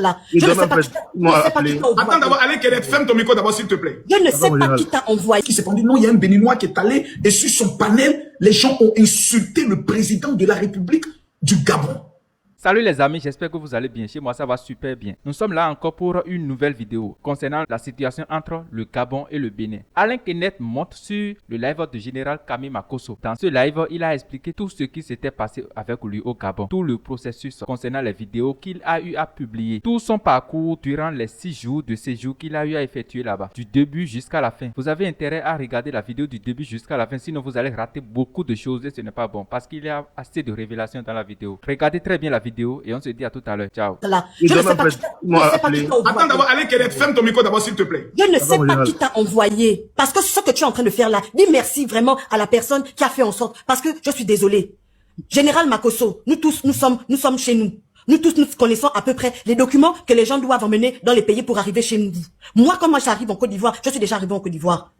là. Et Je ne demain, sais pas qui t'a envoyé. Attends d'abord, allez, Kenneth, ferme ton micro d'abord, s'il te plaît. Je ne sais pas qui t'a envoyé. Qui s'est pendu, non, il y a un Béninois qui est allé et sur son panel, les gens ont insulté le président de la République du Gabon. Salut les amis, j'espère que vous allez bien. Chez moi, ça va super bien. Nous sommes là encore pour une nouvelle vidéo concernant la situation entre le Gabon et le Bénin. Alain Kenneth monte sur le live de général Kami Makosso. Dans ce live, il a expliqué tout ce qui s'était passé avec lui au Gabon, tout le processus concernant les vidéos qu'il a eu à publier, tout son parcours durant les 6 jours de séjour qu'il a eu à effectuer là-bas, du début jusqu'à la fin. Vous avez intérêt à regarder la vidéo du début jusqu'à la fin, sinon vous allez rater beaucoup de choses et ce n'est pas bon parce qu'il y a assez de révélations dans la vidéo. Regardez très bien la vidéo et on se dit à tout à l'heure. Ciao. Là. Je ne sais pas qui t'a envoyé. Attends d'abord, allez, Kenneth, ferme ton micro d'abord, s'il te plaît. Je ne sais pas qui t'a envoyé. Parce que ce que tu es en train de faire là, dis merci vraiment à la personne qui a fait en sorte. Parce que je suis désolé. Général Makosso, nous tous, nous sommes chez nous. Nous tous, nous connaissons à peu près les documents que les gens doivent emmener dans les pays pour arriver chez nous. Moi, quand j'arrive en Côte d'Ivoire, je suis déjà arrivé en Côte d'Ivoire.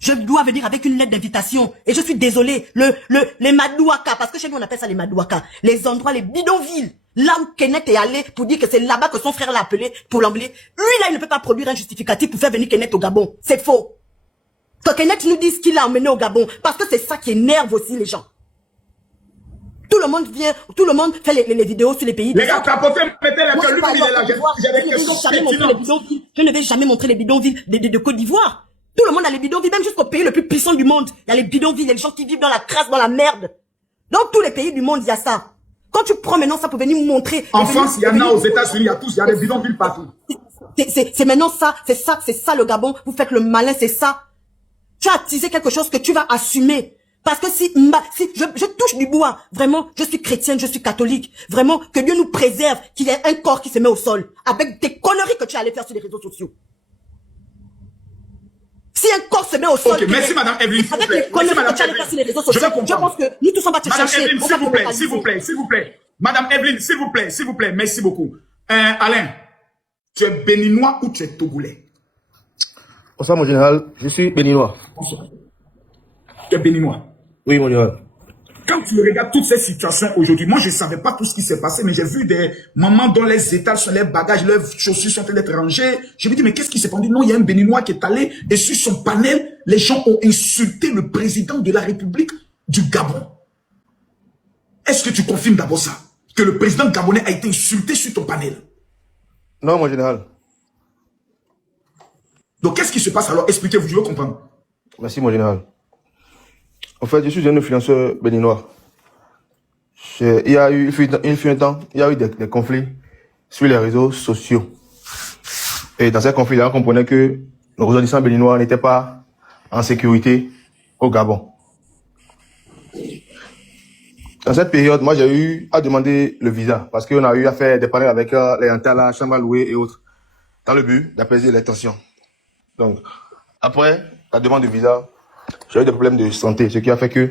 Je dois venir avec une lettre d'invitation. Et je suis désolé. Les Madouaka, parce que chez nous on appelle ça les Madouaka. Les endroits, les bidonvilles. Là où Kenneth est allé pour dire que c'est là-bas que son frère l'a appelé pour l'emmener. Lui là, il ne peut pas produire un justificatif pour faire venir Kenneth au Gabon. C'est faux. Que Kenneth nous dise qu'il l'a emmené au Gabon. Parce que c'est ça qui énerve aussi les gens. Tout le monde vient, tout le monde fait les vidéos sur les pays. Les gars, tapotez, mettez les gueules, lui, il est là. J'ai des questions pertinentes. Je ne vais jamais montrer les bidonvilles de Côte d'Ivoire. Tout le monde a les bidonvilles, même jusqu'au pays le plus puissant du monde. Il y a les bidonvilles, il y a les gens qui vivent dans la crasse, dans la merde. Dans tous les pays du monde, il y a ça. Quand tu prends maintenant ça pour venir me montrer. En France, il y en a, aux États-Unis, il y a tous, il y a des bidonvilles partout. C'est maintenant ça, c'est ça le Gabon. Vous faites le malin, c'est ça. Tu as attisé quelque chose que tu vas assumer. Parce que si je touche du bois, vraiment, je suis chrétienne, je suis catholique. Vraiment, que Dieu nous préserve, qu'il y ait un corps qui se met au sol. Avec des conneries que tu allais faire sur les réseaux sociaux. Si un corps se met au sol... Ok, merci Madame Evelyne, s'il vous plaît. Merci Madame Evelyne. Je pense que nous tous on va te chercher. Madame Evelyne, s'il vous plaît. Madame Evelyne, s'il vous plaît, merci beaucoup. Alain, tu es béninois ou tu es togolais? Bonsoir mon général, je suis béninois. Bonsoir. Tu es béninois? Oui mon général. Quand tu regardes toutes ces situations aujourd'hui, moi je ne savais pas tout ce qui s'est passé, mais j'ai vu des mamans dont les étals sont les bagages, leurs chaussures sont en train d'être rangées. Je me dis, mais qu'est-ce qui s'est passé? Non, il y a un Béninois qui est allé et sur son panel, les gens ont insulté le président de la République du Gabon. Est-ce que tu confirmes d'abord ça? Que le président gabonais a été insulté sur ton panel? Non mon général. Donc qu'est-ce qui se passe alors? Expliquez-vous, je veux comprendre. Merci mon général. En fait, je suis un influenceur béninois. Il fut un temps, il y a eu des conflits sur les réseaux sociaux. Et dans ces conflits-là, on comprenait que nos ressortissants béninois n'étaient pas en sécurité au Gabon. Dans cette période, moi j'ai eu à demander le visa parce qu'on a eu à faire des panels avec les Antala, Chambaloué et autres dans le but d'apaiser les tensions. Donc, après la demande de visa, j'ai eu des problèmes de santé, ce qui a fait que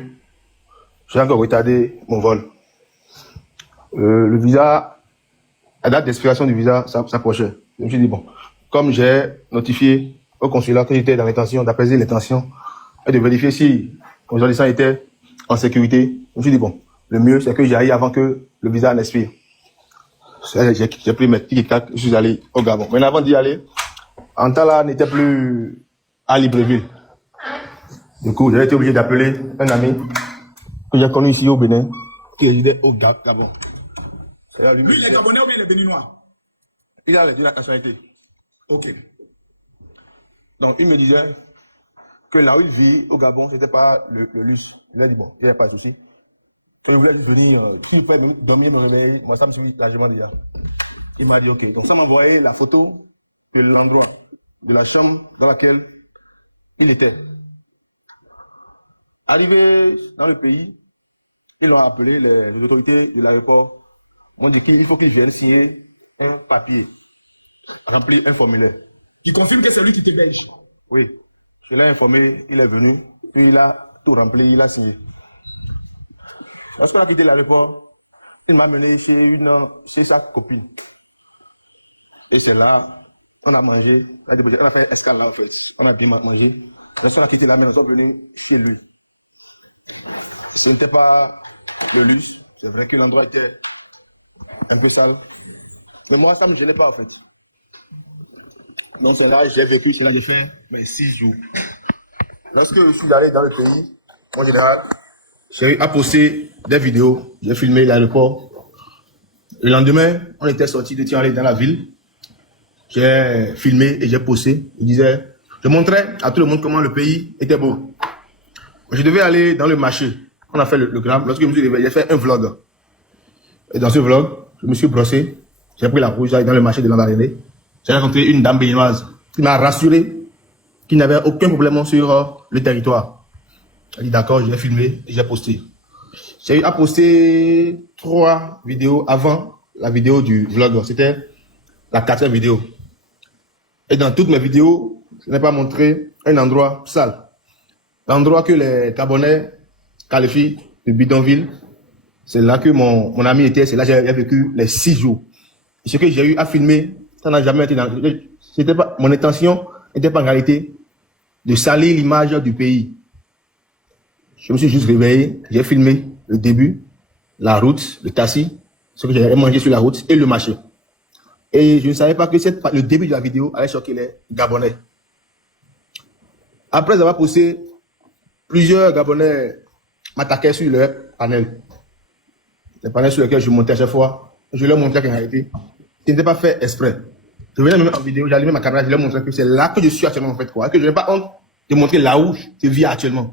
j'ai encore retardé mon vol. Le visa, la date d'expiration du visa s'approchait. Je me suis dit, bon, comme j'ai notifié au consulat que j'étais dans l'intention d'apaiser les tensions et de vérifier si mes ressortissants étaient en sécurité, je me suis dit, bon, le mieux c'est que j'aille avant que le visa n'expire. J'ai pris mes tic-tac, je suis allé au Gabon. Mais avant d'y aller, Antala n'était plus à Libreville. Du coup, j'ai été obligé d'appeler un ami que j'ai connu ici au Bénin, qui résidait au Gabon. Lui, il est Gabonais ou il est Béninois? Il a la nationalité. Ok. Donc, il me disait que là où il vit, au Gabon, c'était pas le luxe. Il a dit, bon, il n'y a pas de souci. Quand il voulait juste venir, si il pouvait dormir, me réveiller, moi, ça me suffit largement déjà. Il m'a dit, ok. Donc, ça m'a envoyé la photo de l'endroit, de la chambre dans laquelle il était. Arrivé dans le pays, ils ont appelé les autorités de l'aéroport. On dit qu'il faut qu'ils viennent signer un papier, remplir un formulaire. Qui confirme que c'est lui qui t'héberge? Oui, je l'ai informé, il est venu, puis il a tout rempli, il a signé. Lorsqu'on a quitté l'aéroport, il m'a mené chez sa copine. Et c'est là, on a mangé, on a fait escale là en fait, on a bien mangé. Lorsqu'on a quitté la maison, on est venu chez lui. Ce n'était pas le luxe, c'est vrai que l'endroit était un peu sale, Mais moi, ça ne me gênait pas en fait. Donc c'est là que j'ai vécu, c'est là que j'ai fait mes 6 jours. Lorsque je suis allé dans le pays, en général, j'ai eu à poster des vidéos. J'ai filmé l'aéroport. Le lendemain, on était sortis de Tianlé dans la ville. J'ai filmé et j'ai posté. Je montrais à tout le monde comment le pays était beau. Je devais aller dans le marché. On a fait le gramme. Lorsque je me suis réveillé, j'ai fait un vlog. Et dans ce vlog, je me suis brossé. J'ai pris la route, j'allais dans le marché de Lambaréné. J'ai rencontré une dame béninoise qui m'a rassuré qu'il n'y avait aucun problème sur le territoire. Elle dit d'accord, j'ai filmé et j'ai posté. J'ai eu à poster 3 vidéos avant la vidéo du vlog. C'était la 4e vidéo. Et dans toutes mes vidéos, je n'ai pas montré un endroit sale. L'endroit que les Gabonais qualifient de bidonville, c'est là que mon ami était, c'est là que j'ai vécu les 6 jours. Et ce que j'ai eu à filmer, ça n'a jamais été mon intention n'était pas en réalité de salir l'image du pays. Je me suis juste réveillé, j'ai filmé le début, la route, le taxi, ce que j'avais mangé sur la route et le marché. Et je ne savais pas que le début de la vidéo allait choquer les Gabonais. Après avoir posté, plusieurs Gabonais m'attaquaient sur leur panel. Les panels sur lesquels je montais à chaque fois, je leur montrais qu'en réalité, ce n'était pas fait exprès. Je venais même en vidéo, j'allumais ma caméra, je leur montrais que c'est là que je suis actuellement en fait quoi. Que je n'ai pas honte de montrer là où je vis actuellement.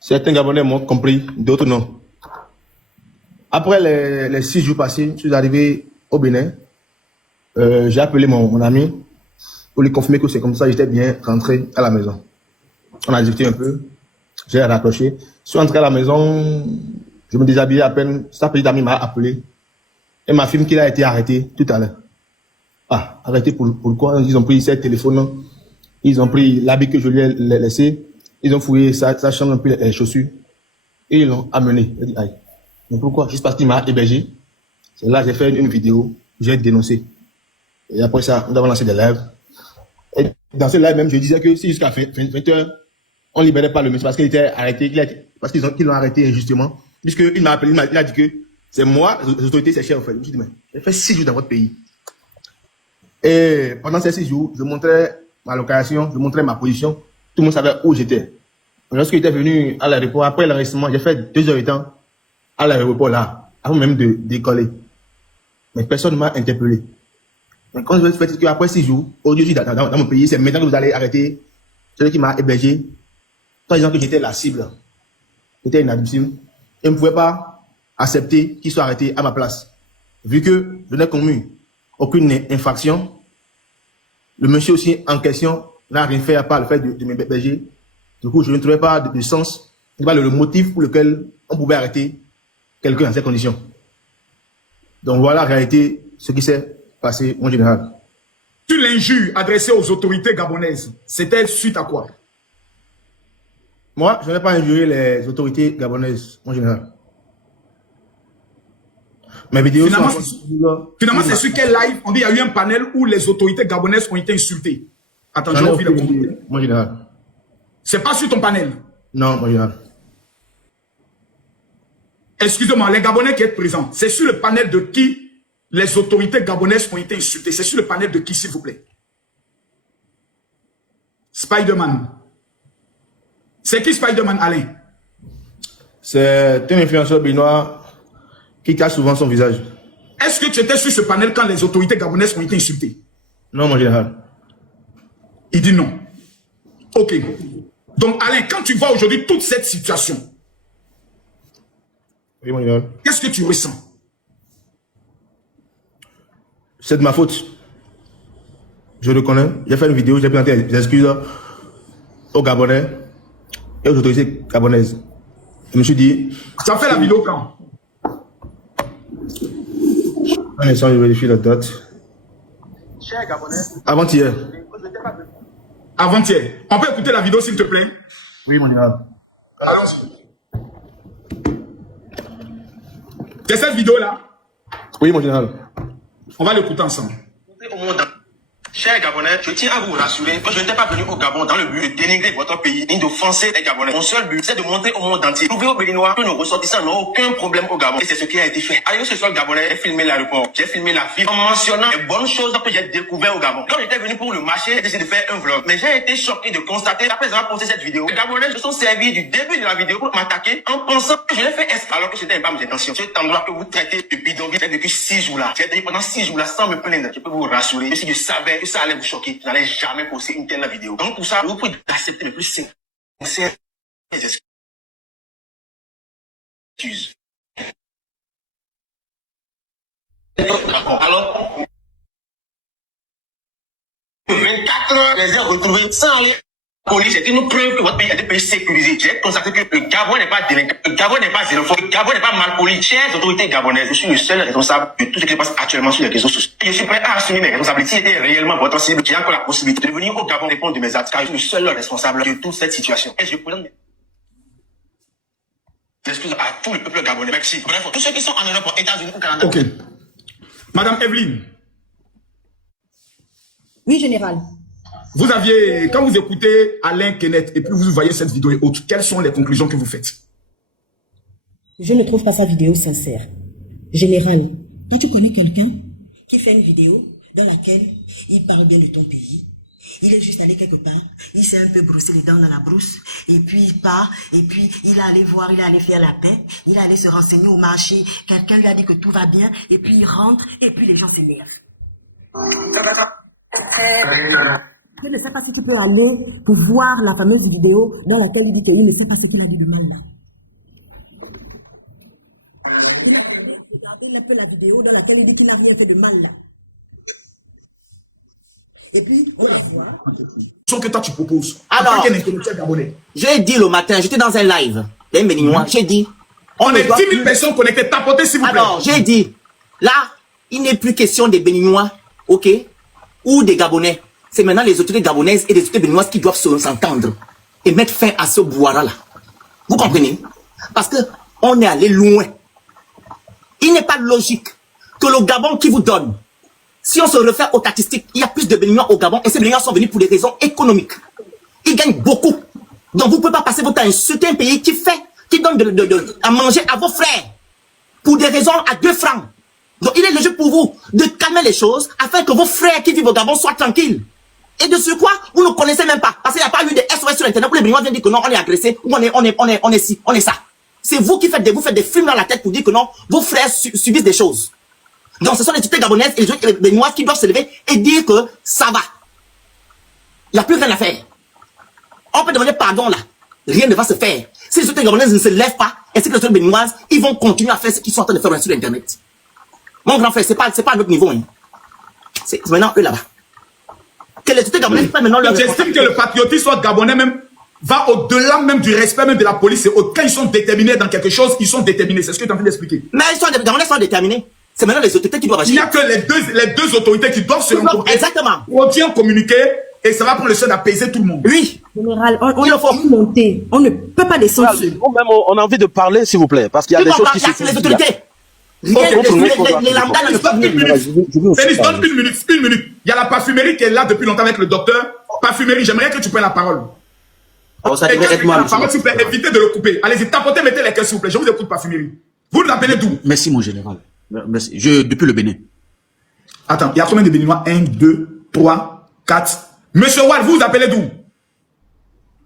Certains Gabonais m'ont compris, d'autres non. Après les 6 jours passés, je suis arrivé au Bénin. J'ai appelé mon ami pour lui confirmer que c'est comme ça, j'étais bien rentré à la maison. On a discuté un peu, j'ai raccroché. Je suis rentré à la maison, je me déshabillais à peine. Sa petite amie m'a appelé et m'affirme qu'il a été arrêté tout à l'heure. Ah, arrêté pourquoi? Ils ont pris ses téléphones, ils ont pris l'habit que je lui ai laissé, ils ont fouillé sa chambre, ils ont pris les chaussures et ils l'ont amené. J'ai dit, aïe. Mais pourquoi? Juste parce qu'il m'a hébergé. C'est là que j'ai fait une vidéo, j'ai dénoncé. Et après ça, nous avons lancé des lives. Et dans ce live même, je disais que si jusqu'à 20h, on ne libérait pas le monsieur parce qu'il était arrêté, parce qu'ils l'ont arrêté injustement. Puisqu'il m'a appelé, il a dit que c'est moi, les autorités, c'est cher en fait. Je me suis dit, mais j'ai fait 6 jours dans votre pays. Et pendant ces 6 jours, je montrais ma localisation, je montrais ma position. Tout le monde savait où j'étais. Lorsqu'il était venu à l'aéroport, après l'enregistrement, j'ai fait 2 heures de temps à l'aéroport là, avant même de décoller. Mais personne ne m'a interpellé. Mais quand je fais qu'après 6 jours, aujourd'hui dans mon pays, c'est maintenant que vous allez arrêter celui qui m'a hébergé, en disant que j'étais la cible. J'étais inadmissible. Et ne pouvait pas accepter qu'il soit arrêté à ma place. Vu que je n'ai commis aucune infraction, le monsieur aussi en question n'a rien fait à part le fait de m'héberger. Du coup, je ne trouvais pas de sens, pas le motif pour lequel on pouvait arrêter quelqu'un dans ces conditions. Donc voilà en réalité ce qui s'est passé en général. Sur l'injure adressée aux autorités gabonaises, c'était suite à quoi? Moi, je n'ai pas injurié les autorités gabonaises en général. Mes vidéos finalement, c'est sur quel live on dit qu'il y a eu un panel où les autorités gabonaises ont été insultées. Attends, j'ai envie de comprendre. En général. C'est pas sur ton panel? Non, en général. Excusez-moi, les Gabonais qui êtes présents, c'est sur le panel de qui les autorités gabonaises ont été insultées? C'est sur le panel de qui, s'il vous plaît? Spider-Man. C'est qui Spider-Man, Alain? C'est un influenceur béninois qui cache souvent son visage. Est-ce que tu étais sur ce panel quand les autorités gabonaises ont été insultées? Non, en général. Il dit non. Ok. Donc, Alain, quand tu vois aujourd'hui toute cette situation, oui, en général. Qu'est-ce que tu ressens? C'est de ma faute. Je reconnais. J'ai fait une vidéo, j'ai présenté des excuses aux Gabonais et aux autorités gabonaises. Je me suis dit... Tu as fait la vidéo quand? Un instant, je vérifie la date. Cher Gabonais. Avant-hier. Avant-hier. On peut écouter la vidéo, s'il te plaît? Oui, mon général. Allons-y. C'est cette vidéo-là? Oui, mon général. On va l'écouter ensemble. Au monde, Chers Gabonais, je tiens à vous rassurer que je n'étais pas venu au Gabon dans le but de dénigrer votre pays ni d'offenser les Gabonais. Mon seul but, c'est de montrer au monde entier, prouver aux Béninois que nos ressortissants n'ont aucun problème au Gabon. Et c'est ce qui a été fait. Arrivé ce soir Gabonais, j'ai filmé l'aéroport, j'ai filmé la ville en mentionnant les bonnes choses que j'ai découvertes au Gabon. Quand j'étais venu pour le marché, j'ai décidé de faire un vlog. Mais j'ai été choqué de constater, après avoir posté cette vidéo, les Gabonais se sont servis du début de la vidéo pour m'attaquer en pensant que je l'ai fait exprès alors que c'était pas mes intentions. Cet endroit que vous traitez de bidonville depuis 6 jours là. J'ai tenu pendant 6 jours là sans me plaindre. Je peux vous rassurer. Et si je savais que ça allait vous choquer, je n'allais jamais poster une telle vidéo. Donc pour ça, vous pouvez accepter le plus sincère excuses. Alors, 24 heures, les ai retrouvés sans aller. Police, c'est une preuve que votre pays est un pays sécurisé. J'ai constaté que le Gabon n'est pas délinquant, le Gabon n'est pas xénophobe, le Gabon n'est pas mal poli. Chères autorités gabonaises, je suis le seul responsable de tout ce qui se passe actuellement sur les réseaux sociaux. Je suis prêt à assumer mes responsabilités. Si c'était réellement votre cible, j'ai encore la possibilité de venir au Gabon répondre de mes actes, car je suis le seul responsable de toute cette situation. Et je présente mes excuses à tout le peuple gabonais. Merci. Bref, tous ceux qui sont en Europe, aux États-Unis, au Canada. Ok. Madame Evelyne, Oui, général. vous aviez, quand vous écoutez Alain Kenneth et puis vous voyez cette vidéo et autres, quelles sont les conclusions que vous faites? Je ne trouve pas sa vidéo sincère. Général, quand tu connais quelqu'un qui fait une vidéo dans laquelle il parle bien de ton pays, il est juste allé quelque part, il s'est un peu brossé les dents dans la brousse, et puis il part, et puis il est allé voir, il est allé faire la paix, il est allé se renseigner au marché, quelqu'un lui a dit que tout va bien, et puis il rentre, et puis les gens s'énervent. Je ne sais pas si tu peux aller pour voir la fameuse vidéo dans laquelle il dit qu'il ne sait pas ce qu'il a dit de mal là. Il a regardé un peu la vidéo dans laquelle il dit qu'il n'a rien fait de mal là. Et puis, on va voir. Ce que toi tu proposes. Alors, en tant qu'intellectuel gabonais. j'ai dit le matin, j'étais dans un live d'un Béninois, j'ai dit... On ne est doit 10 000 plus- personnes connectées. Tapotez s'il vous plaît. Alors, j'ai dit, là, il n'est plus question des Béninois, ok, ou des Gabonais. C'est maintenant les autorités gabonaises et les autorités béninoises qui doivent s'entendre et mettre fin à ce boira-là. Vous comprenez? Parce que on est allé loin. Il n'est pas logique que le Gabon qui vous donne, si on se réfère aux statistiques, il y a plus de Béninois au Gabon et ces Béninois sont venus pour des raisons économiques. Ils gagnent beaucoup. Donc vous ne pouvez pas passer votre temps à insulter un pays qui donne à manger à vos frères pour des raisons à 2 francs. Donc il est logique pour vous de calmer les choses afin que vos frères qui vivent au Gabon soient tranquilles. Et de ce quoi, vous ne connaissez même pas. Parce qu'il n'y a pas eu de SOS sur Internet où les Béninois viennent dire que non, on est agressé, ou on est ci, on est ça. C'est vous qui faites des films dans la tête pour dire que non, vos frères subissent des choses. Donc ce sont les autorités gabonaises et les Béninois qui doivent se lever et dire que ça va. Il n'y a plus rien à faire. On peut demander pardon là. Rien ne va se faire. Si les autorités gabonaises ne se lèvent pas, et si les autorités béninoises, ils vont continuer à faire ce qu'ils sont en train de faire sur Internet. Mon grand frère, c'est pas à notre niveau. Hein. C'est maintenant eux là-bas. Que les autorités gabonaises prennent maintenant leur J'estime que le patriotisme gabonais même va au-delà même du respect même de la police. Quand ils sont déterminés dans quelque chose, ils sont déterminés. C'est ce que tu es en train d'expliquer. Mais les Gabonais sont déterminés. C'est maintenant les autorités qui doivent Il n'y a agir. que les deux autorités qui doivent se rencontrer. Exactement. On vient communiquer et ça va prendre le soin d'apaiser tout le monde. Oui. Général, on Il ne le faut. peut pas monter. On ne peut pas descendre. Voilà, nous-mêmes, on a envie de parler, s'il vous plaît, parce qu'il y a Tu des choses comprends, qui se là, c'est les autorités. Rien, les lambda ne peuvent Une venir. minute. Félix, donne une minute. Il y a la parfumerie qui est là depuis longtemps avec le docteur. Parfumerie, j'aimerais que tu prennes la parole. Oh, ça Et devrait quand être tu moi, prends la parole, monsieur. s'il vous plaît, évitez de le couper. Allez-y, tapotez, mettez les cœurs, s'il vous plaît. Je vous écoute, parfumerie. Vous nous appelez d'où? Merci, mon général. Merci. Depuis le Bénin. Attends, il y a combien de Béninois? 1, 2, 3, 4. Monsieur Wall, vous vous appelez d'où?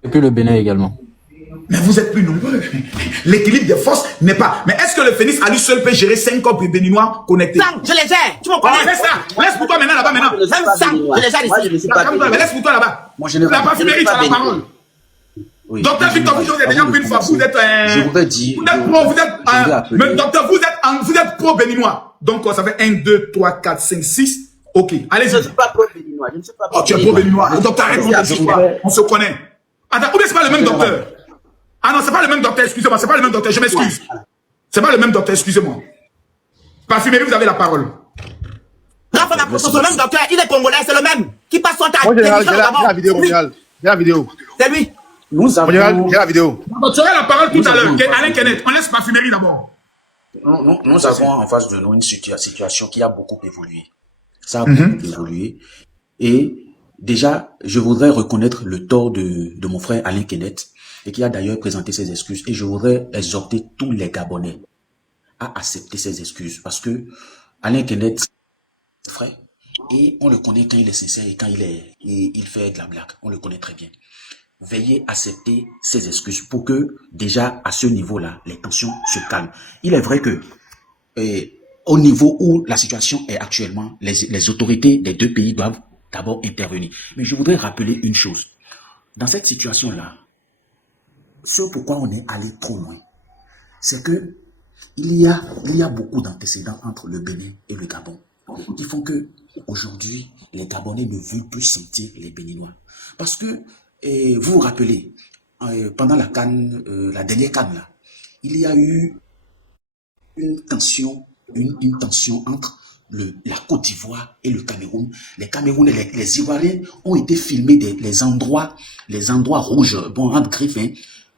Depuis le Bénin également. Mais vous êtes plus nombreux. L'équilibre des forces n'est pas. Mais est-ce que le Phénix à lui seul peut gérer 5 corps Béninois connectés? Sang, je les gère. Tu me Voilà, connais. laisse ça. Laisse pour toi maintenant là-bas maintenant. Même sang, je les gère Moi, je ne ici. suis pas Calme-toi, mais laisse pour toi là-bas. Mon général, La parfumerie, tu as la parole. Oui. Docteur Victor, vous avez déjà pris une fois. Vous êtes Je voudrais dire. Vous êtes pro, vous êtes. Je voudrais appeler. Mais docteur, vous êtes pro-béninois. Donc, ça fait 1, 2, 3, 4, 5, 6. Ok, allez-y. Je ne suis pas pro-béninois. Je ne suis pas Oh, tu es pro-béninois. Docteur, arrête mon histoire. On se connaît. Attends, ou bien c'est pas le même docteur? Ah non, c'est pas le même docteur, excusez-moi, c'est pas le même docteur, je m'excuse. C'est pas le même docteur, excusez-moi. Parfumerie, vous avez la parole. Rafa Makoto, c'est le même docteur, il est congolais, c'est le même. Qui passe son temps Moi, à général, télévision j'ai la d'abord. vidéo, général. J'ai la vidéo. C'est lui. Nous Mon général, avons. j'ai la vidéo. Donc, tu auras la parole tout Nous à l'heure. avons- Alain Kenneth, on laisse parfumerie d'abord. Nous avons en face de nous une situation qui a beaucoup évolué. Ça a beaucoup évolué. Et déjà, je voudrais reconnaître le tort de mon frère Alain Kenneth, et qui a d'ailleurs présenté ses excuses. Et je voudrais exhorter tous les Gabonais à accepter ses excuses. Parce que Alain Kenneth, c'est frère, et on le connaît quand il est sincère et quand il fait de la blague. On le connaît très bien. Veuillez accepter ses excuses pour que, déjà, à ce niveau-là, les tensions se calment. Il est vrai que, au niveau où la situation est actuellement, les autorités des deux pays doivent d'abord intervenir. Mais je voudrais rappeler une chose. Dans cette situation-là, ce pourquoi on est allé trop loin, c'est que il y a beaucoup d'antécédents entre le Bénin et le Gabon qui font que aujourd'hui les Gabonais ne veulent plus sentir les Béninois. Parce que, vous vous rappelez, pendant la CAN, la dernière CAN là, il y a eu une tension entre la Côte d'Ivoire et le Cameroun. Les Camerounais, les Ivoiriens ont été filmés les endroits rouges, bon, entre griffes, hein,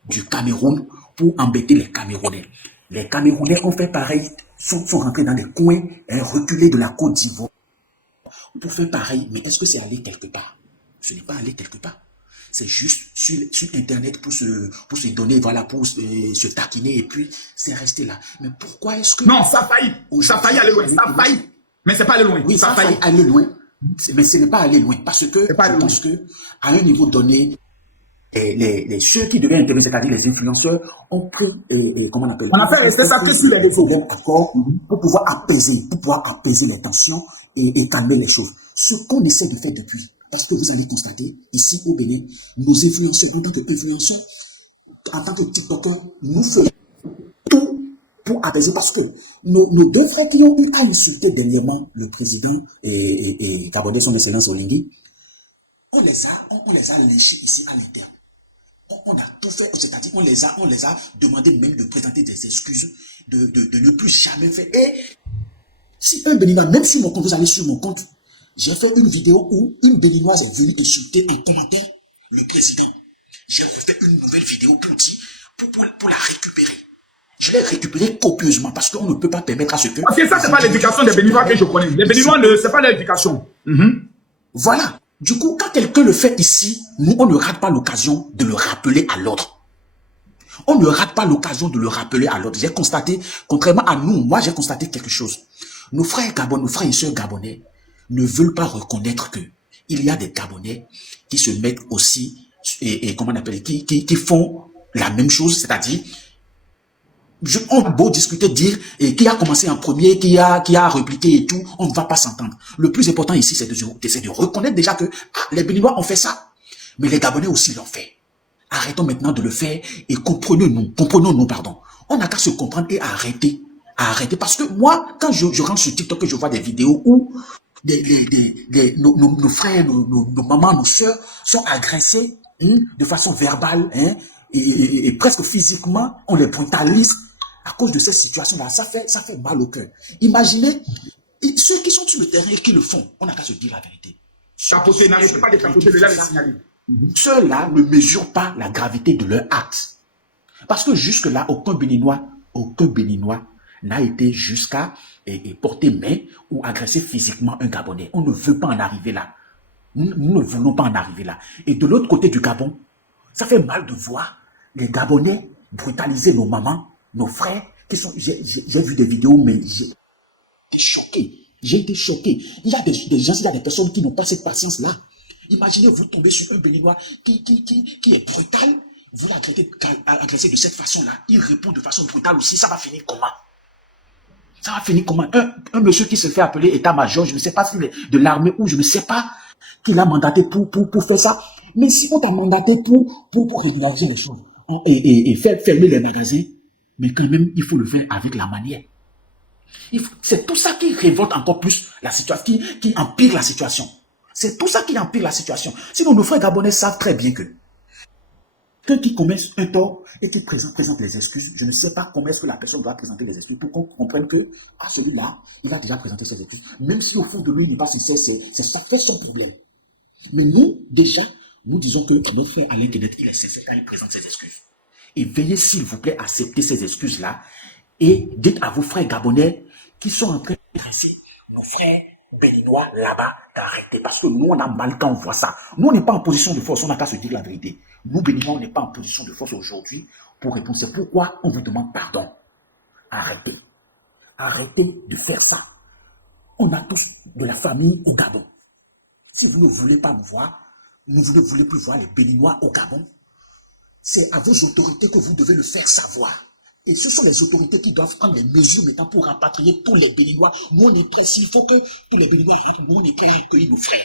du Cameroun pour embêter les Camerounais. Les Camerounais ont fait pareil, sont rentrés dans des coins reculés de la Côte d'Ivoire pour faire pareil. Mais est-ce que c'est allé quelque part? Ce n'est pas allé quelque part. C'est juste sur Internet pour se donner, voilà, pour se taquiner et puis c'est resté là. Mais pourquoi est-ce que... Non, ça a failli. Ça a failli aller loin. Ça a failli. Mais c'est pas allé loin. Oui, ça a failli aller loin. Mais ce n'est pas allé loin. Parce que je pense que à un niveau donné, ceux qui devaient intervenir, c'est-à-dire les influenceurs, ont pris, comment on appelle? On a fait rester ça que sur les réseaux. D'accord, pour pouvoir apaiser les tensions et calmer les choses. Ce qu'on essaie de faire depuis, parce que vous allez constater, ici au Bénin, nos influenceurs, en tant qu'influenceurs, en tant que TikTokers, nous faisons tout pour apaiser, parce que nos deux frères qui ont eu à insulter dernièrement le président et Gabonais, son excellence Olingi, on les a lynchés ici à l'interne. On a tout fait, c'est-à-dire on les a demandé même de présenter des excuses, de ne plus jamais faire. Et si un Béninois, même sur mon compte, vous allez sur mon compte, j'ai fait une vidéo où une Béninoise est venue insulter en commentaire le président. J'ai refait une nouvelle vidéo pour la récupérer. Je l'ai récupérée copieusement parce qu'on ne peut pas permettre à ce que... Parce que ça, c'est pas l'éducation des Béninois que je connais. Les Béninois, c'est pas l'éducation. Voilà. Du coup, quand quelqu'un le fait ici, nous, on ne rate pas l'occasion de le rappeler à l'ordre. On ne rate pas l'occasion de le rappeler à l'ordre. J'ai constaté, contrairement à nous, moi, j'ai constaté quelque chose. Nos frères Gabonais, nos frères et sœurs Gabonais ne veulent pas reconnaître que il y a des Gabonais qui se mettent aussi, comment on appelle, qui font la même chose, c'est-à-dire, on a beau discuter, dire qui a commencé en premier, qui a répliqué et tout, on ne va pas s'entendre. Le plus important ici, c'est de reconnaître déjà que les Béninois ont fait ça, mais les Gabonais aussi l'ont fait. Arrêtons maintenant de le faire et comprenons-nous, pardon. On n'a qu'à se comprendre et arrêter, parce que moi, quand je rentre sur TikTok et je vois des vidéos où nos frères, nos mamans, nos soeurs sont agressés de façon verbale et presque physiquement, on les brutalise. À cause de cette situation-là, ça fait mal au cœur. Imaginez, ceux qui sont sur le terrain et qui le font, on n'a qu'à se dire la vérité. Chapeauter, n'arrêtez pas de chapeauter, déjà les signaler. Ceux-là ne mesurent pas la gravité de leur acte. Parce que jusque-là, aucun Béninois n'a été jusqu'à porter main ou agresser physiquement un Gabonais. On ne veut pas en arriver là. Nous ne voulons pas en arriver là. Et de l'autre côté du Gabon, ça fait mal de voir les Gabonais brutaliser nos mamans, nos frères, qui sont... J'ai vu des vidéos, mais j'ai été choqué. J'ai été choqué. Il y a des gens, il y a des personnes qui n'ont pas cette patience-là. Imaginez, vous tombez sur un Béninois qui est brutal, vous l'agressez de cette façon-là, il répond de façon brutale aussi, ça va finir comment? Ça va finir comment? Un monsieur qui se fait appeler état-major, je ne sais pas s'il est de l'armée ou je ne sais pas, qui l'a mandaté pour faire ça. Mais si on t'a mandaté pour régulariser les choses et faire fermer les magasins, mais quand même, il faut le faire avec la manière. C'est tout ça qui révolte encore plus la situation, qui empire la situation. C'est tout ça qui empire la situation. Sinon, nos frères Gabonais savent très bien que quelqu'un qui commet un tort et qui présente les excuses, je ne sais pas comment est-ce que la personne doit présenter les excuses pour qu'on comprenne que celui-là, il a déjà présenté ses excuses. Même si au fond de lui, il n'est pas sincère, c'est ça fait son problème. Mais nous, déjà, nous disons que notre frère Alain Kenneth, il est sincère quand il présente ses excuses. Et veillez, s'il vous plaît, à accepter ces excuses-là. Et dites à vos frères Gabonais qui sont en train de dresser nos frères Béninois là-bas d'arrêter. parce que nous, on a mal quand on voit ça. Nous, on n'est pas en position de force, on n'a qu'à se dire la vérité. Nous, Béninois, on n'est pas en position de force aujourd'hui pour répondre. C'est pourquoi on vous demande pardon. Arrêtez. Arrêtez de faire ça. On a tous de la famille au Gabon. Si vous ne voulez pas me voir, vous ne voulez plus voir les Béninois au Gabon, c'est à vos autorités que vous devez le faire savoir. Et ce sont les autorités qui doivent prendre les mesures maintenant pour rapatrier tous les Béninois. Nous, on est prêts. S'il faut que tous les Béninois rentrent, nous, on est prêts à accueillir nos frères.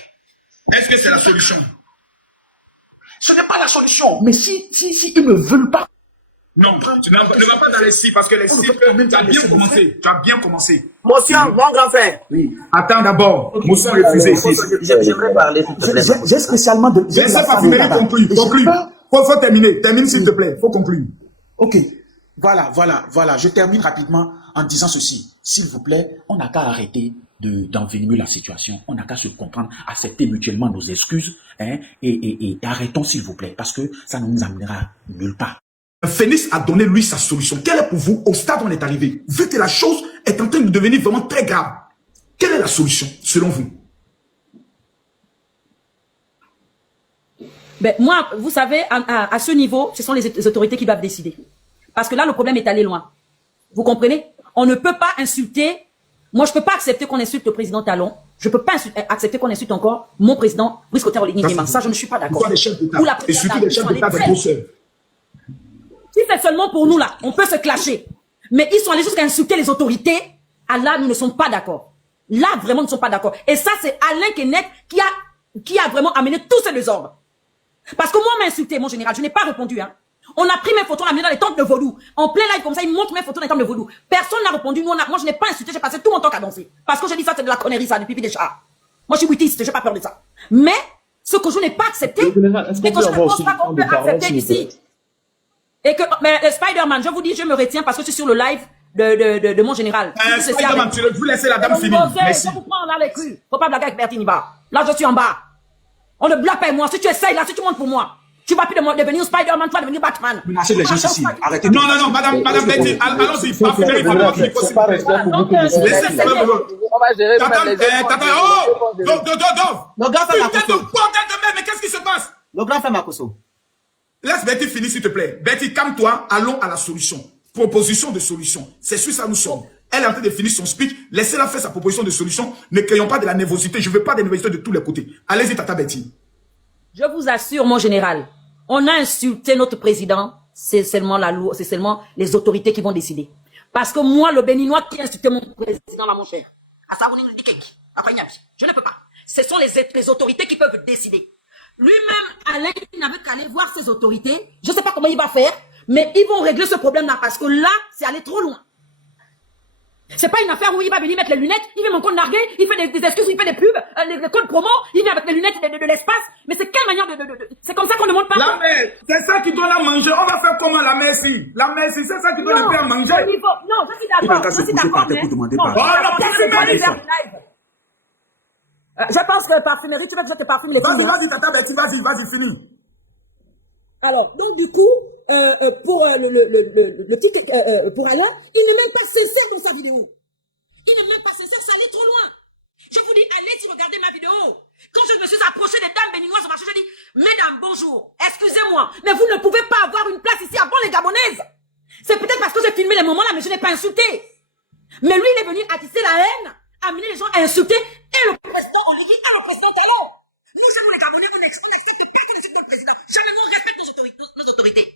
Est-ce que c'est la solution? Ce n'est pas la solution. Mais si ils ne veulent pas. Non, tu ne vas pas dans les si, parce que les si, tu as bien commencé. Tu as bien commencé. Motion, mon grand frère. Oui. Attends d'abord. Motion refusée. J'aimerais parler, s'il te plaît. J'ai spécialement de. Laissez Parfumerie conclure. Conclue. Faut terminer. Termine, s'il te plaît. Faut conclure. Ok. Voilà. Je termine rapidement en disant ceci. S'il vous plaît, on n'a qu'à arrêter d'envenimer la situation. On n'a qu'à se comprendre, accepter mutuellement nos excuses, hein, et arrêtons, s'il vous plaît, parce que ça ne nous amènera nulle part. Phénix a donné lui sa solution. Quelle est pour vous, au stade où on est arrivé, vu que la chose est en train de devenir vraiment très grave, quelle est la solution, selon vous? Ben, moi, vous savez, à ce niveau, ce sont les autorités qui doivent décider. Parce que là, le problème est allé loin. Vous comprenez? On ne peut pas insulter. Moi, je peux pas accepter qu'on insulte le président Talon. Je peux pas accepter qu'on insulte encore mon président Brice Clotaire Oligny Nguema. Ça, je ne suis pas d'accord. Les chefs d'État. Et surtout les chefs d'État des grosseurs. Si c'est seulement pour nous, là, on peut se clasher. Mais ils sont allés jusqu'à insulter les autorités. Ah là, nous ne sommes pas d'accord. Là, vraiment, nous ne sommes pas d'accord. Et ça, c'est Alain Kenneth qui a vraiment amené tous ces désordres. Parce que moi, on m'a insulté, mon général. Je n'ai pas répondu, hein. On a pris mes photos, on l'a mis dans les temples de vaudou. En plein live comme ça, ils montrent mes photos dans les temples de vaudou. Personne n'a répondu. Moi, je n'ai pas insulté, j'ai passé tout mon temps à danser. Parce que j'ai dit ça, c'est de la connerie, ça, du pipi des chats. Moi, je suis wittiste, j'ai pas peur de ça. Mais, ce que je n'ai pas accepté, et que je ne pense pas qu'on peut accepter ici. Et que, mais Spider-Man, je vous dis, je me retiens parce que je suis sur le live de mon général. Spider-Man, vous laissez la dame finir. Merci. Je vous prends là les crues. Faut pas blaguer avec Bertiniba. Là, je suis en bas. On ne blague pas avec moi. Si tu essayes là, si tu montes pour moi. Tu vas plus devenir Spider-Man, tu vas devenir Batman. Menacez les gens ici. Arrêtez. Non, madame Betty, allons-y. Parfumerie, C'est pas respect pour vous que vous laissez on va gérer. Le grand frère Makosso. Mais qu'est-ce qui se passe? Le grand frère Makosso. Laisse Betty finir, s'il te plaît. Betty, calme-toi. Allons à la solution. Proposition de solution. C'est sur ça nous sommes. Elle est en train de finir son speech. Laissez-la faire sa proposition de solution. Ne créons pas de la nervosité. Je ne veux pas de nervosité de tous les côtés. Allez-y, Tata Betty. Je vous assure, mon général, on a insulté notre président. C'est seulement la loi, c'est seulement les autorités qui vont décider. Parce que moi, le Béninois qui a insulté mon président, là, mon cher, je ne peux pas. Ce sont les autorités qui peuvent décider. Lui-même, Alain, il n'avait qu'à aller voir ses autorités. Je ne sais pas comment il va faire, mais ils vont régler ce problème-là parce que là, c'est aller trop loin. C'est pas une affaire où il va venir mettre les lunettes, il fait mon compte nargué, il fait des excuses, il fait des pubs, les codes promo, il vient avec les lunettes de l'espace. Mais c'est quelle manière c'est comme ça qu'on ne monte pas. La mère, c'est ça qui doit la manger. On va faire comment la mère ici? La mère ici, c'est ça qui doit le faire manger. Non, je suis d'accord. Je suis d'accord. Je pense que parfumerie, tu veux que je te parfume les filles. Vas-y, Tata Betty, vas-y, finis. Alors, donc du coup, pour le petit, pour Alain, il n'est même pas sincère dans sa vidéo. Il n'est même pas sincère, ça allait trop loin. Je vous dis, allez si regardez ma vidéo. Quand je me suis approchée des dames béninoises au marché, je dis, mesdames, bonjour, excusez-moi, mais vous ne pouvez pas avoir une place ici avant les Gabonaises. C'est peut-être parce que j'ai filmé les moments là, mais je n'ai pas insulté. Mais lui, il est venu attiser la haine, amener les gens à insulter, et le président Oligny et le président Talon. Nous, chez nous, les Gabonais, on accepte personne insulte notre président. Jamais nous, on respecte nos autorités.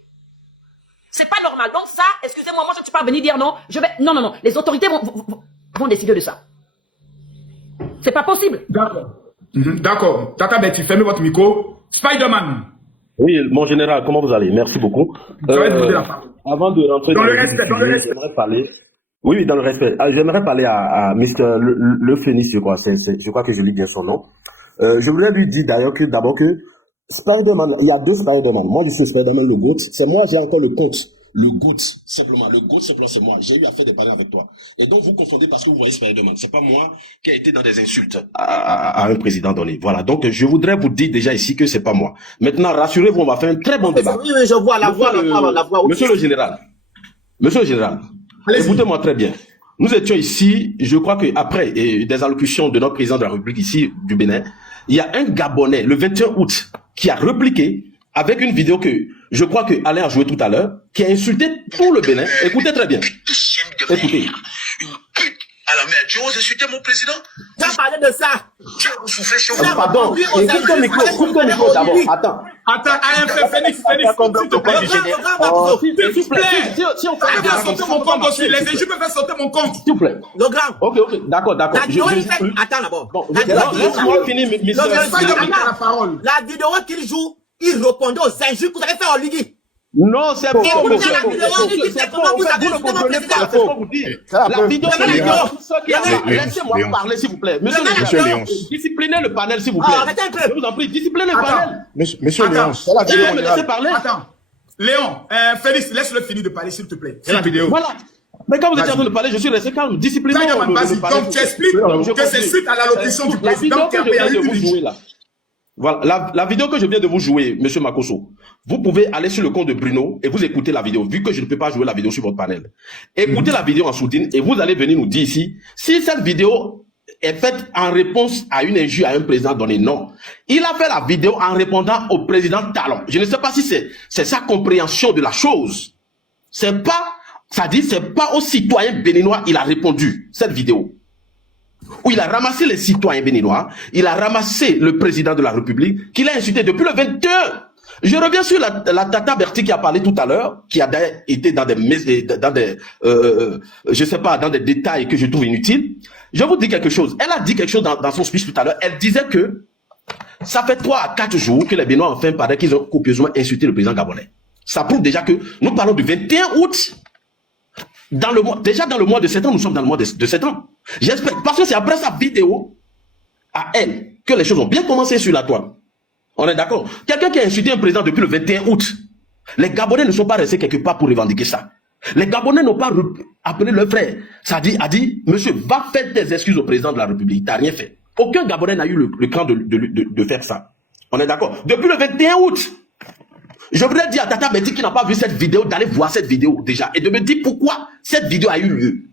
C'est pas normal. Donc ça, excusez-moi, moi, je ne suis pas venu dire non. Non. Les autorités vont décider de ça. C'est pas possible. D'accord. Tata Betty, fermez votre micro. Spider-Man. Oui, mon général, comment vous allez? Merci beaucoup. Avant de rentrer dans le respect, j'aimerais parler. Oui, dans le respect. J'aimerais parler à Mr. Le Phénix, je crois. Je crois que je lis bien son nom. Je voudrais lui dire d'ailleurs que Spider-Man, il y a deux Spider-Man. Moi, je suis Spider-Man le GOAT. C'est moi, j'ai encore le compte. Le GOAT, simplement. Le GOAT, simplement, c'est moi. J'ai eu à faire des parler avec toi. Et donc, vous confondez parce que vous voyez Spider-Man. C'est pas moi qui a été dans des insultes à un président donné. Voilà. Donc, je voudrais vous dire déjà ici que c'est pas moi. Maintenant, rassurez-vous, on va faire un très bon débat. Oui, je vois la voix. Monsieur le général. Écoutez-moi très bien. Nous étions ici, je crois qu'après des allocutions de notre président de la République ici du Bénin, il y a un Gabonais, le 21 août, qui a répliqué avec une vidéo que je crois que Alain a joué tout à l'heure, qui a insulté tout le Bénin. Écoutez très bien. Écoutez. À la merde, tu oses insulter mon président? Tu as parlé de ça. Tu as soufflé chez vous. Pardon, écoute ton micro d'abord. Attends. Attends, Félix, s'il te plaît. S'il te plaît. Si on fait faire sauter mon compte aussi, les injures peuvent faire sauter mon compte. S'il vous plaît. Le grand. Ok, d'accord. Attends d'abord. Bon, laisse-moi finir, la parole. La vidéo qu'il joue, il répondait aux injures que vous avez fait en Ligue. Non, c'est faux, monsieur. C'est faux. Vous ne comprenez pas, c'est faux vous dire. La vidéo, laissez-moi parler, s'il vous plaît. Monsieur Léon. Disciplinez le panel, s'il vous plaît. Arrêtez un peu. Je vous en prie, disciplinez le panel. Monsieur Léon, c'est la vidéo. Me laissez parler. Attends. Léon, Félix, laisse-le finir de parler, s'il te plaît. C'est la vidéo. Voilà. Mais quand vous étiez en train de parler, je suis resté calme. Disciplinez le panel. Donc, tu expliques que c'est suite à l'allocution du président qui a payé une jouer là. Voilà, la vidéo que je viens de vous jouer, monsieur Makosso, vous pouvez aller sur le compte de Bruno et vous écoutez la vidéo, vu que je ne peux pas jouer la vidéo sur votre panel. Écoutez la vidéo en sourdine et vous allez venir nous dire ici, si cette vidéo est faite en réponse à une injure à un président donné, non. Il a fait la vidéo en répondant au président Talon. Je ne sais pas si c'est sa compréhension de la chose. C'est pas aux citoyens béninois il a répondu, cette vidéo. Où il a ramassé les citoyens béninois, il a ramassé le président de la République, qu'il a insulté depuis le 21. Je reviens sur la Tata Berti qui a parlé tout à l'heure, qui a été dans des je sais pas, dans des détails que je trouve inutiles. Je vous dis quelque chose. Elle a dit quelque chose dans son speech tout à l'heure. Elle disait que ça fait 3 à 4 jours que les Béninois enfin paraît qu'ils ont copieusement insulté le président gabonais. Ça prouve déjà que nous parlons du 21 août. Déjà dans le mois de septembre, nous sommes dans le mois de septembre. J'espère, parce que c'est après sa vidéo à elle que les choses ont bien commencé sur la toile. On est d'accord? Quelqu'un qui a insulté un président depuis le 21 août, les Gabonais ne sont pas restés quelque part pour revendiquer ça. Les Gabonais n'ont pas appelé leur frère. Ça a dit, monsieur, va faire des excuses au président de la République. T'as rien fait. Aucun Gabonais n'a eu le cran de faire ça. On est d'accord? Depuis le 21 août, je voudrais dire à Tata Betty qui n'a pas vu cette vidéo d'aller voir cette vidéo déjà et de me dire pourquoi cette vidéo a eu lieu.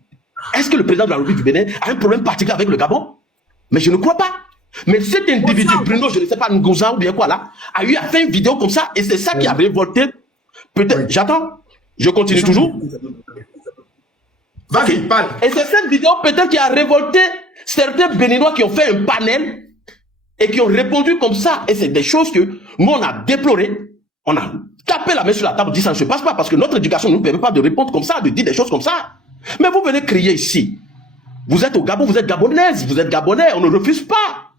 Est-ce que le président de la République du Bénin a un problème particulier avec le Gabon? Mais je ne crois pas. Mais cet individu, Bruno, je ne sais pas, Ngouza ou bien quoi là, a eu à faire une vidéo comme ça et c'est ça qui a révolté. Peut-être, j'attends, je continue toujours. Vas-y, parle. Et c'est cette vidéo peut-être qui a révolté certains Béninois qui ont fait un panel et qui ont répondu comme ça. Et c'est des choses que nous on a déplorées. On a tapé la main sur la table, dit ça ne se passe pas parce que notre éducation ne nous permet pas de répondre comme ça, de dire des choses comme ça. Mais vous venez crier ici. Vous êtes au Gabon, vous êtes gabonaise, vous êtes gabonais, on ne refuse pas.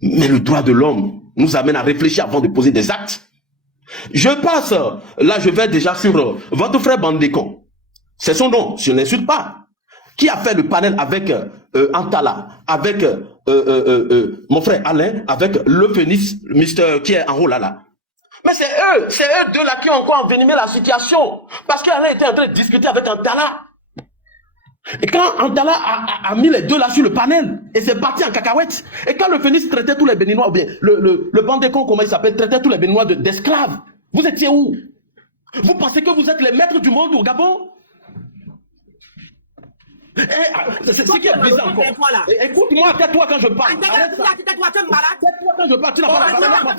Mais le droit de l'homme nous amène à réfléchir avant de poser des actes. Je passe, là je vais déjà sur votre frère Bandekon. C'est son nom, je n'insulte pas. Qui a fait le panel avec Antala, avec mon frère Alain, avec le Phoenix, Mister qui est en haut là. Mais c'est eux deux là qui ont encore envenimé la situation. Parce qu'Alain était en train de discuter avec Antala. Et quand Antala a mis les deux là sur le panel, et c'est parti en cacahuète. Et quand le Phoenix traitait tous les Béninois, ou bien le Bandekon, comment il s'appelle, traitait tous les Béninois d'esclaves, vous étiez où? Vous pensez que vous êtes les maîtres du monde au Gabon? C'est ce qui est bizarre encore. Écoute-moi, tais-toi quand je parle. Tais-toi quand je parle, tu n'as pas la parole.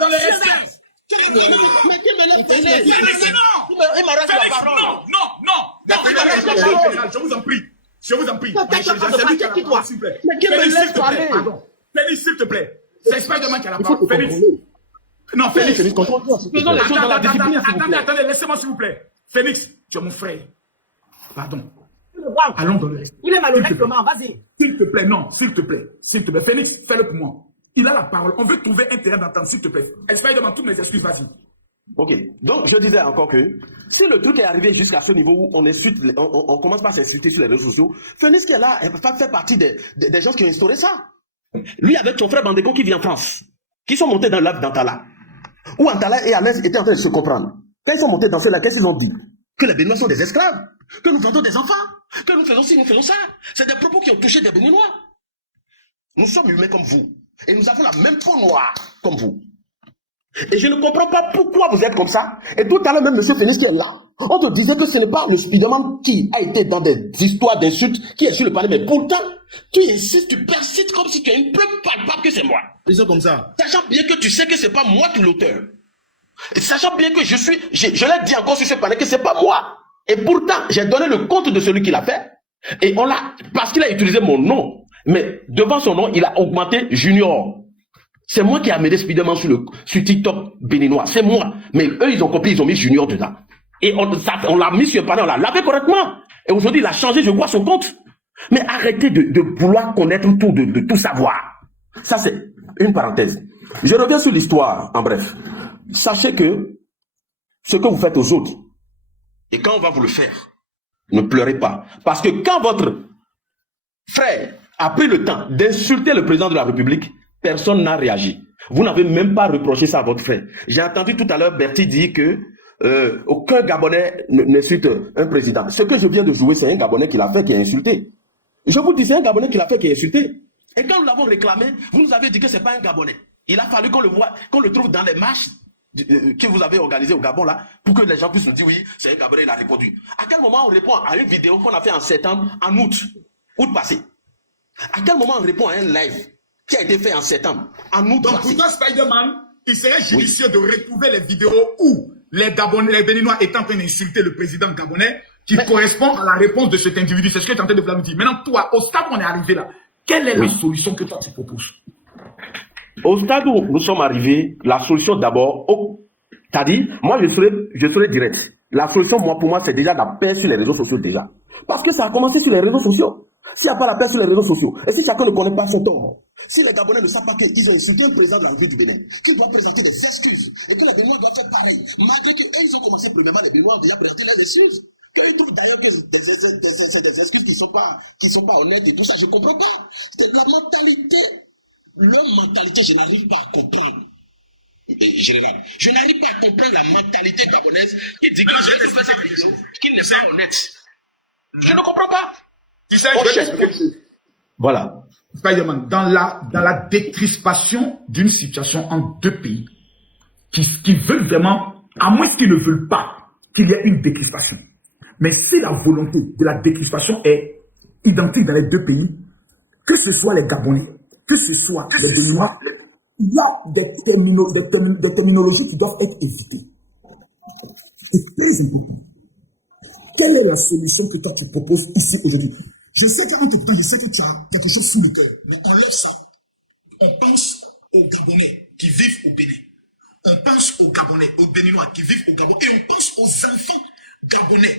Dans les essences. Mais qui me laisse il m'arrête la parole. Non. Je vous en prie. Mais qui me laisse parler? Félix, s'il te plaît. C'est Spider-Man qui a la parole. Félix. Non, Félix. Attendez, laissez-moi s'il vous plaît. Félix, tu es mon frère. Pardon. Allons dans le reste. Il est malhonnête, comment? Vas-y. S'il te plaît, non, s'il te plaît. Félix, fais-le pour moi. Il a la parole. On veut trouver un terrain d'entente, s'il te plaît. Spider-Man, toutes mes excuses, vas-y. Ok, donc je disais encore que si le truc est arrivé jusqu'à ce niveau où on commence par s'insulter sur les réseaux sociaux, Phoenix qui est là, elle fait partie des gens qui ont instauré ça. Lui avec son frère Bandeko qui vit en France, qui sont montés dans le lac d'Antala, où Antala et Alain étaient en train de se comprendre. Quand ils sont montés dans ce lac, qu'est-ce qu'ils ont dit? Que les Béninois sont des esclaves, que nous vendons des enfants, que nous faisons ci, nous faisons ça. C'est des propos qui ont touché des Béninois. Nous sommes humains comme vous, et nous avons la même peau noire comme vous. Et je ne comprends pas pourquoi vous êtes comme ça. Et tout à l'heure, même M. Phoenix qui est là, on te disait que ce n'est pas le Spiderman qui a été dans des histoires d'insultes qui est sur le panel. Mais pourtant, tu insistes, tu persistes comme si tu as une preuve palpable que c'est moi. Ils sont comme ça. Sachant bien que tu sais que c'est pas moi qui l'auteur. Et sachant bien que je l'ai dit encore sur ce panel que c'est pas moi. Et pourtant, j'ai donné le compte de celui qui l'a fait. Et on l'a, parce qu'il a utilisé mon nom. Mais devant son nom, il a augmenté Junior. C'est moi qui ai amené Spiderman sur TikTok béninois. C'est moi. Mais eux, ils ont compris, ils ont mis Junior dedans. Et on l'a mis sur le panel, on l'a lavé correctement. Et aujourd'hui, il a changé, je vois son compte. Mais arrêtez de vouloir connaître tout, de tout savoir. Ça, c'est une parenthèse. Je reviens sur l'histoire, en bref. Sachez que ce que vous faites aux autres, et quand on va vous le faire, ne pleurez pas. Parce que quand votre frère a pris le temps d'insulter le président de la République, personne n'a réagi. Vous n'avez même pas reproché ça à votre frère. J'ai entendu tout à l'heure Bertie dire que aucun Gabonais n'insulte un président. Ce que je viens de jouer, c'est un Gabonais qui l'a fait, qui a insulté. Je vous dis, c'est un Gabonais qui l'a fait, qui a insulté. Et quand nous l'avons réclamé, vous nous avez dit que ce n'est pas un Gabonais. Il a fallu qu'on le voit, qu'on le trouve dans les marches que vous avez organisées au Gabon là, pour que les gens puissent se dire oui, c'est un Gabonais, il a répondu. À quel moment on répond à une vidéo qu'on a fait en septembre, en août passé? À quel moment on répond à un live qui a été fait en septembre, en août Donc passé? pour toi, Spider-Man, il serait judicieux de retrouver les vidéos où les Gabonais, les Béninois étaient en train d'insulter le président gabonais qui correspond à la réponse de cet individu. C'est ce que tu es en train de dire. Maintenant, toi, au stade où on est arrivé là, quelle est la solution que toi tu proposes? Au stade où nous sommes arrivés, la solution d'abord, t'as dit, moi je serai direct. La solution, pour moi, c'est déjà la paix sur les réseaux sociaux déjà. Parce que ça a commencé sur les réseaux sociaux. S'il n'y a pas la paix sur les réseaux sociaux, et si chacun ne connaît pas son tort, si les Gabonais ne savent pas qu'ils ont insulté un président de la République du Bénin, qu'il doit présenter des excuses, et que les Béninois doivent faire pareil, malgré qu'ils ont commencé premièrement, les Béninois ont déjà présenté les excuses. Qu'ils trouvent d'ailleurs que c'est des excuses qui ne sont pas honnêtes et tout ça, je ne comprends pas. C'est la mentalité. Leur mentalité, je n'arrive pas à comprendre. Général, je n'arrive pas à comprendre la mentalité gabonaise qui dit que je vais faire cette vidéo, qui n'est pas honnête. Je ne comprends pas. Tu sais, je vais t'expliquer. Voilà. Spider-Man, dans la décrispation d'une situation en deux pays qui veulent vraiment, à moins qu'ils ne veulent pas qu'il y ait une décrispation. Mais si la volonté de la décrispation est identique dans les deux pays, que ce soit les Gabonais, que ce soit les Béninois, il y a des terminologies qui doivent être évitées. C'est très important. Quelle est la solution que toi tu proposes ici aujourd'hui? Je sais qu'en te temps, je sais que tu as quelque chose sous le cœur, mais on lève ça. On pense aux Gabonais qui vivent au Bénin. On pense aux Gabonais, aux Béninois qui vivent au Gabon. Et on pense aux enfants gabonais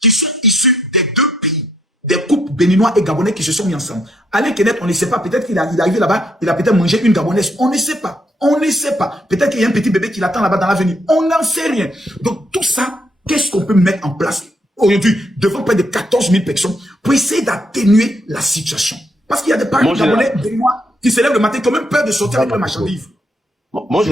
qui sont issus des deux pays. Des couples béninois et gabonais qui se sont mis ensemble. Alain Kenneth, on ne sait pas. Peut-être qu'il est arrivé là-bas, il a peut-être mangé une gabonaise. On ne sait pas. On ne sait pas. Peut-être qu'il y a un petit bébé qui l'attend là-bas dans l'avenir. On n'en sait rien. Donc tout ça, qu'est-ce qu'on peut mettre en place aujourd'hui devant près de 14 000 personnes pour essayer d'atténuer la situation? Parce qu'il y a des parents gabonais, béninois qui se lèvent le matin qui ont même peur de sortir avec la marchandise. Moi,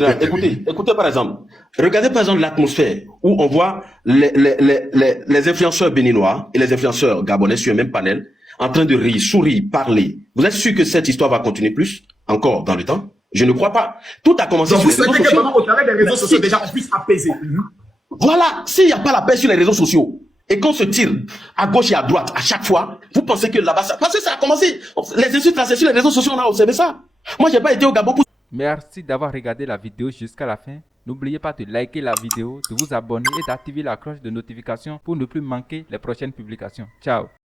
écoutez par exemple, regardez par exemple l'atmosphère où on voit les influenceurs béninois et les influenceurs gabonais sur le même panel en train de rire, sourire, parler. Vous êtes sûr que cette histoire va continuer plus encore dans le temps? Je ne crois pas. Tout a commencé sur les réseaux sociaux. Au travers des réseaux sociaux, déjà, on puisse apaiser. Voilà, s'il n'y a pas la paix sur les réseaux sociaux et qu'on se tire à gauche et à droite à chaque fois, vous pensez que là-bas, parce que ça a commencé. Les insultes, c'est sur les réseaux sociaux, on a observé ça. Moi, j'ai pas été au Gabon pour... Merci d'avoir regardé la vidéo jusqu'à la fin. N'oubliez pas de liker la vidéo, de vous abonner et d'activer la cloche de notification pour ne plus manquer les prochaines publications. Ciao.